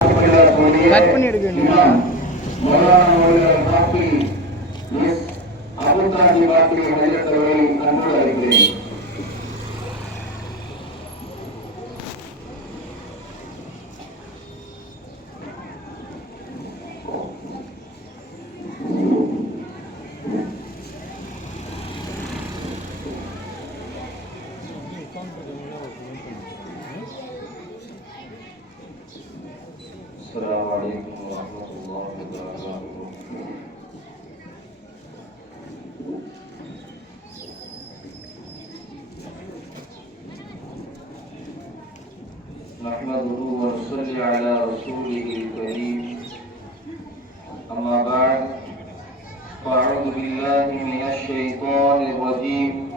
Cut பண்ணி எடுக்க வேண்டியதா. மௌலானா அவர்கள் பாக்கி எஸ் அபுதாபி அறிகிறேன் السلام عليكم ورحمة الله وبركاته. نحمده ونصلي على رسوله الكريم. أما بعد فأعوذ بالله من الشيطان الرجيم.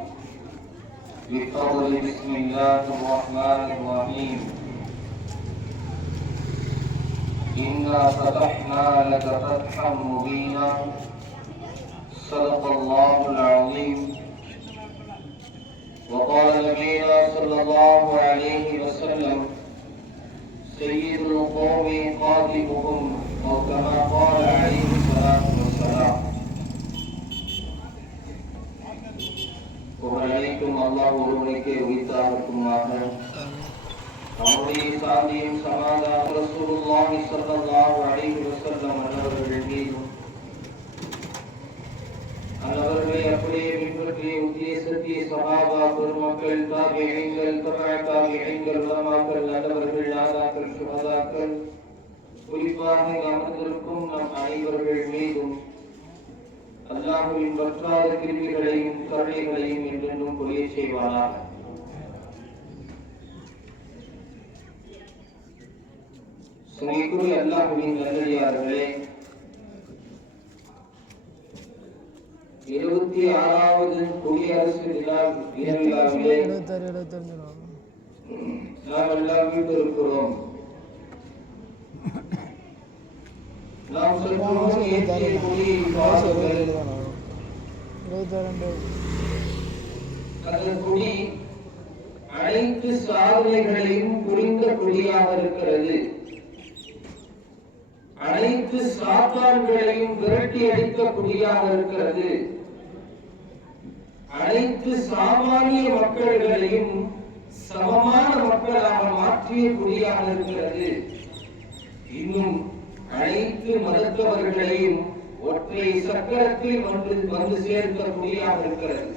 بفضل بسم الله الرحمن الرحيم. إنا فتحنا لك فتحا مبينا صدق الله العظيم وقال نبينا صلى الله عليه وسلم سيد القوم قاتلهم أو كما قال عليه الصلاة والسلام புகழனைக்கும் அல்லாஹ் ஒருவனுக்கே உரித்தாகட்டுமாக நம்முடைய சாந்தியும் சமாதான ரசூலுல்லாஹி ஸல்லல்லாஹு அலைஹி வஸல்லம் அன்னவர்கள் மீதும் அன்னவர்களை அப்படியே பின்பற்றிய உத்தேசத்திய சஹாபா பெருமக்கள் தாபியங்கள் தபா தாபியங்கள் உலமாக்கள் நல்லவர்கள் நாதாக்கள் சுகதாக்கள் குறிப்பாக இங்கு அமர்ந்திருக்கும் நம் அனைவர்கள் மீதும் அல்லாஹுவின் வற்றாத கிருமிகளையும் கருணைகளையும் என்றென்றும் பொழிய செய்வானாக சுமைக்குரிய அல்லாஹுவின் நல்லடியார்களே இருபத்தி ஆறாவது குடியரசு விழா விழாவிலே நாம் எல்லாம் வீட்டிருக்கிறோம். நாம் சொல்வோம் ஏற்றிய கொடி பாருங்கள். இருபத்தாறு ரெண்டு அந்த கொடி அனைத்து சாதனைகளையும் புரிந்த குடியாக இருக்கிறது. அனைத்து சாத்தான்களையும் விரட்டி அடிக்க கொடியாக இருக்கிறது. அனைத்து சாமானிய மக்கள்களையும் சமமான மக்களாக மாற்றிய கொடியாக இருக்கிறது. இன்னும் அனைத்து மதத்தவர்களையும் ஒற்றை சக்கரத்தில் வந்து வந்து சேர்க்க கொடியாக இருக்கிறது.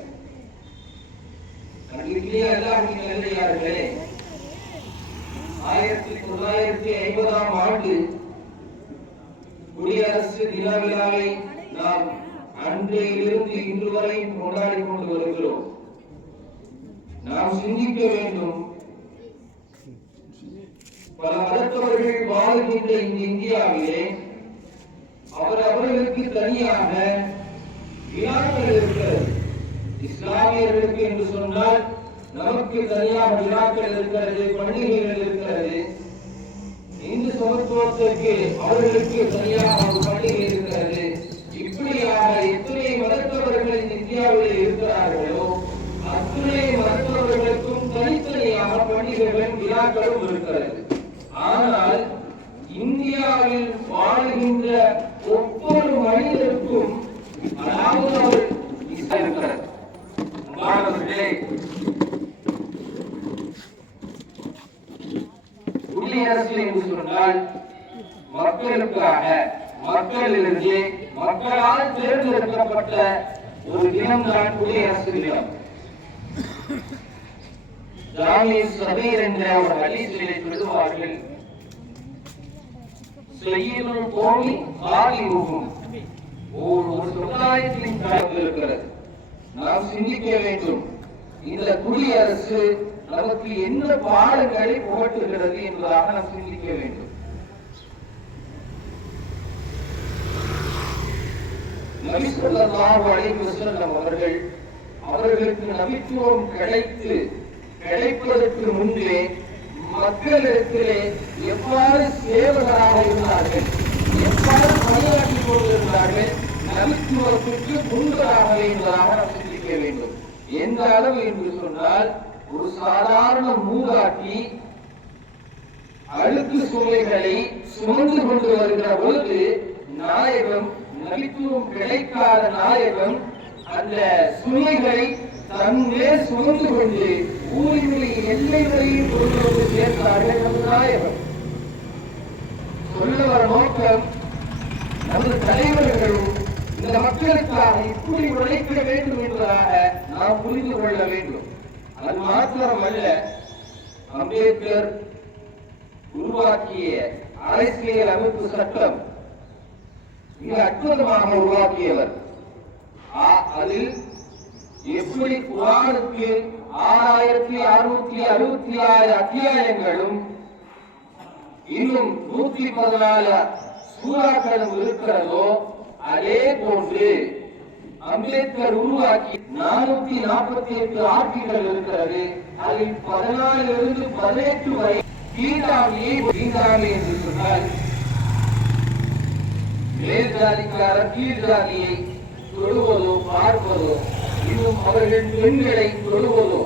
ஆயிரத்தி தொள்ளாயிரத்தி ஐம்பதாம் ஆண்டு குடியரசு தின விழாவை நாம் அன்றையிலிருந்து இன்று வரை கொண்டாடி கொண்டு வருகிறோம். நாம் சிந்திக்க வேண்டும். பல மதத்தவர்கள் வாழ்கின்ற இந்த இந்தியாவிலே அவர் அவர்களுக்கு தனியாக விழாக்கள் இருக்கிறது. இஸ்லாமியர்களுக்கு என்று சொன்னால் நமக்கு தனியாக விழாக்கள் இருக்கிறது பண்டிகைகள் இருக்கிறது. சமத்துவத்திற்கு அவர்களுக்கு தனியாக ஒரு பள்ளி இருக்கிறது. இப்படியாக எத்தனை மருத்துவர்கள் இந்தியாவில் இருக்கிறார்களோ அத்தனை மருத்துவர்களுக்கும் தனித்தனியாக பண்டிகைகளும் விழாக்களும் இருக்கிறது. ஆனால் இந்தியாவில் வாழ்கின்ற ஒவ்வொரு மனிதருக்கும் அதாவது அவர் இருக்கிறார் மாணவர்களே குடியரசு என்று சொன்னால் மக்களுக்காக மக்களிலிருந்து மக்களால் தேர்ந்தெடுக்கப்பட்ட ஒரு தினம் தான் குடியரசு தினம். ஜாமி சபீர் என்ற ஒரு ஹதீஸிலே சொல்லுவார்கள் செய்யுள் கோமி ஆலிமுகும் ஒரு ஒரு சமுதாயத்தின் தலைவர் இருக்கிறது. நாம் சிந்திக்க வேண்டும் இந்த குடியரசு நமக்கு என்ன பாடங்களை புகட்டுகிறது என்பதாக நாம் சிந்திக்க வேண்டும். நபி அலைஹி வஸல்லம் அவர்கள் அவர்களுக்கு நபித்துவம் கிடைத்து கிடைப்பதற்கு முன்பே மக்களிடத்திலே எவ்வாறு சேவகராக இருந்தார்கள் எவ்வாறு பணியாற்றிக் கொண்டிருந்தார்கள் நபித்துவத்திற்கு முன்பதாக என்பதாக நாம் சிந்திக்க வேண்டும். எந்த அளவு என்று சொன்னால் ஒரு சாதாரண மூதாட்டி அழுக்கு சுமைகளை சுமந்து கொண்டு வருகிற பொழுது நாயகம் நபித்துவம் கிடைக்காத நாயகம் அந்த சுமைகளை தன்னே சுமந்து கொண்டு ஊரினுடைய எல்லை வரையும் கொண்டு வந்து சேர்த்தார்கள் நமது நாயகம். சொல்ல வர நோக்கம் நமது தலைவர்களும் இந்த மக்களுக்காக இப்படி உழைக்க வேண்டும் என்பதாக நாம் புரிந்து கொள்ள வேண்டும். அது மாத்திரம் அல்ல அம்பேத்கர் உருவாக்கிய அரசியல் அமைப்பு சட்டம் மிக அற்புதமாக உருவாக்கியவர். அதில் எப்படி குரானுக்கு ஆறாயிரத்தி அறுநூத்தி அறுபத்தி ஆறு அத்தியாயங்களும் இன்னும் நூத்தி பதினாலு சூறாக்களும் இருக்கிறதோ அதே போன்று அம்பேத்கர் உருவாக்கி நானூத்தி நாற்பத்தி எட்டு ஆட்சிகள் இருக்கிறது. அதில் பதினாலிலிருந்து பதினெட்டு வரை தீண்டாமையை தீண்டாமை என்று சொன்னால் மேற்ஜாதிக்கார கீழ்ஜாதியை தொழுவதோ பார்ப்பதோ இன்னும் அவர்கள் பெண்களை தொழுவதோ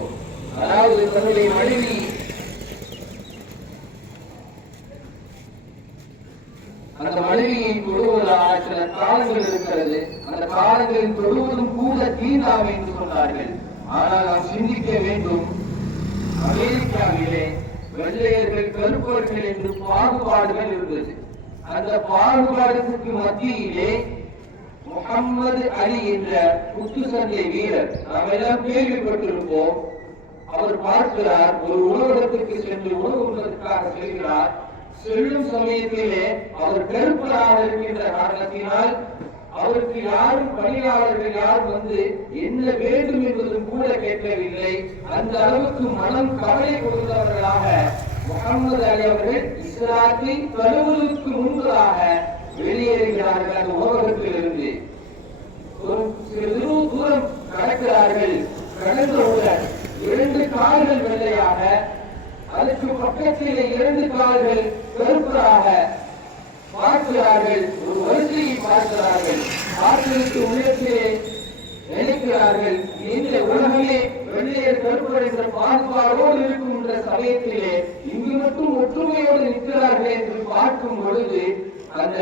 அதாவது தன்னுடைய மனைவி அந்த மனைவியை தொழுவதால் சில காலங்கள் இருக்கிறது. அந்த காலங்களில் தொழுவதும் கூட தீண்டாமை என்று சொன்னார்கள். ஆனால் நாம் சிந்திக்க வேண்டும். அமெரிக்காவிலே வெள்ளையர்கள் கருப்பர்கள் என்று பாகுபாடுகள் இருந்தது. அந்த பாகுபாடுக்கு மத்தியிலே முகம்மது அலி என்ற குத்துச்சண்டை வீரர். நாம் எல்லாம் கேள்விப்பட்டிருப்போம். அவர் பார்க்கிறார் ஒரு உணவகத்திற்கு சென்று உணவு உண்பதற்காக செல்கிறார். செல்லும் சமயத்திலே அவர் கருப்பராக இருக்கின்ற காரணத்தினால் அவருக்கு யாரும் பணியாளர்கள் யாரும் வந்து என்ன வேண்டும் என்பதும் கூட கேட்கவில்லை. அந்த அளவுக்கு மனம் கவலை கொடுத்தவர்களாக முகமது அலி அவர்கள் இஸ்லாத்தை தழுவதற்கு முன்பதாக வெளியேறுகிறார்கள் அந்த உணவகத்திலிருந்து ஒரு சிறிது தூரம் கடக்கிறார்கள். கடந்தவுடன் இரண்டு கால்கள் வெள்ளையாக அதற்கு பக்கத்தில் இரண்டு கால்கள் கருப்பராக பார்க்கிறார்கள். ஒரு வரிசையை பார்க்கிறார்கள். பார்த்துவிட்டு உள்ளத்திலே நினைக்கிறார்கள். இந்த உலகமே வெள்ளையர் கருப்பு என்ற பாகுபாடோடு இருக்கும் என்ற சமயத்திலே இங்கு மட்டும் ஒற்றுமையோடு நிற்கிறார்கள் என்று பார்க்கும் பொழுது அந்த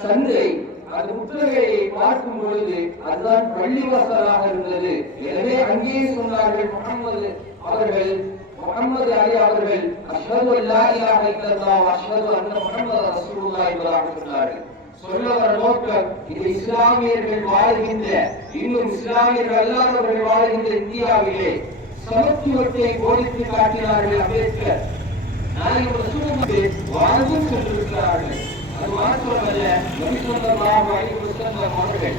சந்தை அந்த முற்றுகையை பார்க்கும் பொழுது அதுதான் பள்ளிவாசலாக இருந்தது. எனவே அங்கேயே சொன்னார்கள் முகமது அவர்கள் முகமது அலி அவர்கள் அஷ்ஹது அல்லா இலாஹ இல்லல்லாஹ் வ அஷ்ஹது அன்ன முஹம்மது ரசூலுல்லாஹ் என்பதாக சொன்னார்கள் சொல்ல வர நோக்கம் இது இஸ்லாமியர்கள் வாழ்கின்ற இன்னும் இஸ்லாமியர்கள் அல்லாதவர்கள் வாழ்கின்ற இந்தியாவிலே சமத்துவத்தை போதித்து காட்டினார்கள் அம்பேத்கர். நாளைக்கு சென்றிருக்கிறார்கள். அது மாத்திரமல்ல நபி ஸல்லல்லாஹு அவர்கள்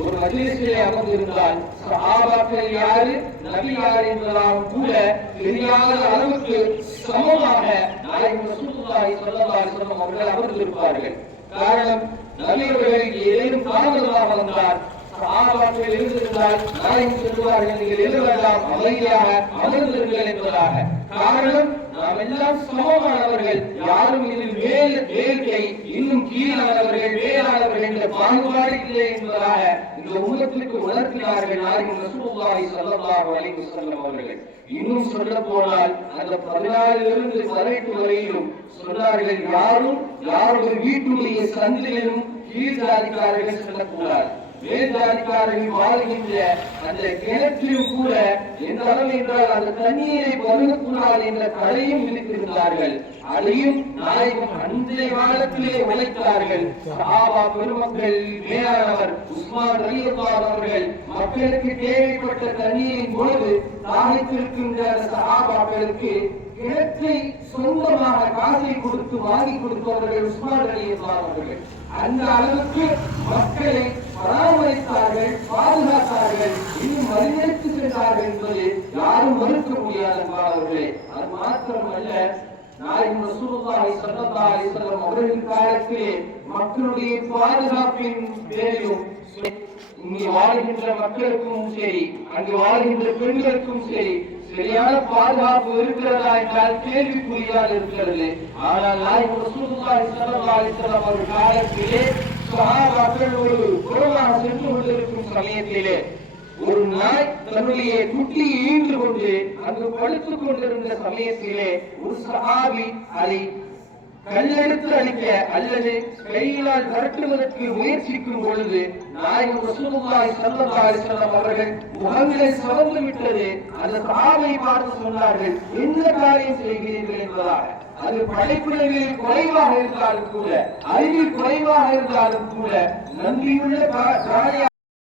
ஒரு மஜ்லிஸிலே அமர்ந்திருந்தால் சஹாபாக்கள் யாரு நபி யார் என்பதால் கூட தெரியாத அளவுக்கு சமமாக நாயகம் ரசூலுல்லாஹி ஸல்லல்லாஹு அலைஹி வஸல்லம் அவர்கள் அமர்ந்திருப்பார்கள். காரணம் நபி அவர்களுக்கு ஏதேனும் தாமதமாக வந்தால் சஹாபாக்கள் இருந்திருந்தால் நாளைக்கு சொல்லுவார்கள் நீங்கள் எழுத வேண்டாம் அமைதியாக அமர்ந்திருங்கள் என்பதாக. காரணம் நாம் எல்லாம் சமமானவர்கள். யாரும் இதில் மேல் வேர்க்கை இன்னும் கீழானவர்கள் மேலானவர்கள் என்ற பாகுபாடு இல்லை என்பதாக இந்த உலகத்திற்கு உணர்த்தினார்கள் நாயகம் ரசூலுல்லாஹி ஸல்லல்லாஹு அலைஹி வஸல்லம் அவர்கள். இன்னும் சொல்ல போனால் அந்த பதினாலிலிருந்து பதினெட்டு வரையிலும் சொன்னார்கள் யாரும் யாருடைய வீட்டுடைய சந்திலும் கீழ் ஜாதிக்காரர்கள் செல்லக்கூடாது. மேல் வாழ்கின்ற அந்த கிணற்றில் கூட எந்த அளவு என்றால் அந்த தண்ணீரை பருகக்கூடாது என்ற தடையும் விதித்திருந்தார்கள். அதையும் நாயகம் அன்றைய காலத்திலே உழைத்தார்கள். சஹாபா பெருமக்கள் மேலானவர் உஸ்மான் ரலியல்லாஹு அவர்கள் மக்களுக்கு தேவைப்பட்ட தண்ணீரின் பொழுது தாகித்திருக்கின்ற அந்த சஹாபாக்களுக்கு கிணற்றை சொந்தமாக காசை கொடுத்து வாங்கி கொடுத்தவர்கள் உஸ்மான் ரலியல்லாஹு அவர்கள். அந்த அளவுக்கு மக்களை பராமரித்தார்கள் பாதுகாத்தார்கள் இன்னும் வழிநடத்தி சென்றார்கள் என்பது யாரும் மறுக்க முடியாத மாணவர்களே அது மாத்திரமல்ல நாயகம் ரசூலுல்லாஹி ஸல்லல்லாஹு அலைஹி வஸல்லம் அவர்களின் காலத்திலே மக்களுடைய பாதுகாப்பின் பேரிலும் இங்கே வாழ்கின்ற மக்களுக்கும் சரி அங்கு வாழ்கின்ற பெண்களுக்கும் சரி சரியான பாதுகாப்பு இருக்கிறதா என்றால் கேள்விக்குறியாக இருக்கிறது. ஆனால் நாயகம் ரசூலுல்லாஹி ஸல்லல்லாஹு அலைஹி வஸல்லம் அவர்கள் காலத்திலே சஹாபாக்கள் ஒரு புறமாக சென்று கொண்டிருக்கும் சமயத்திலே ஒரு நாய் தன்னுடைய குட்டியை ஈன்று கொண்டு அங்கு படுத்துக் கொண்டிருந்த சமயத்திலே ஒரு சஹாபி அதை கல்லெடுத்து அடிக்க அல்லது கையினால் விரட்டுவதற்கு முயற்சிக்கும் பொழுது நாயகம் ரசூலுல்லாஹி ஸல்லல்லாஹு அலைஹி வஸல்லம் அவர்கள் முகங்களை சிவந்து விட்டது. அந்த சஹாபை பார்த்து சொன்னார்கள் என்ன காரியம் செய்கிறீர்கள் என்பதாக. அது படைப்பிடங்களில் குறைவாக இருந்தாலும் கூட அறிவில் குறைவாக இருந்தாலும் கூட நன்றியுள்ள பிராணியாக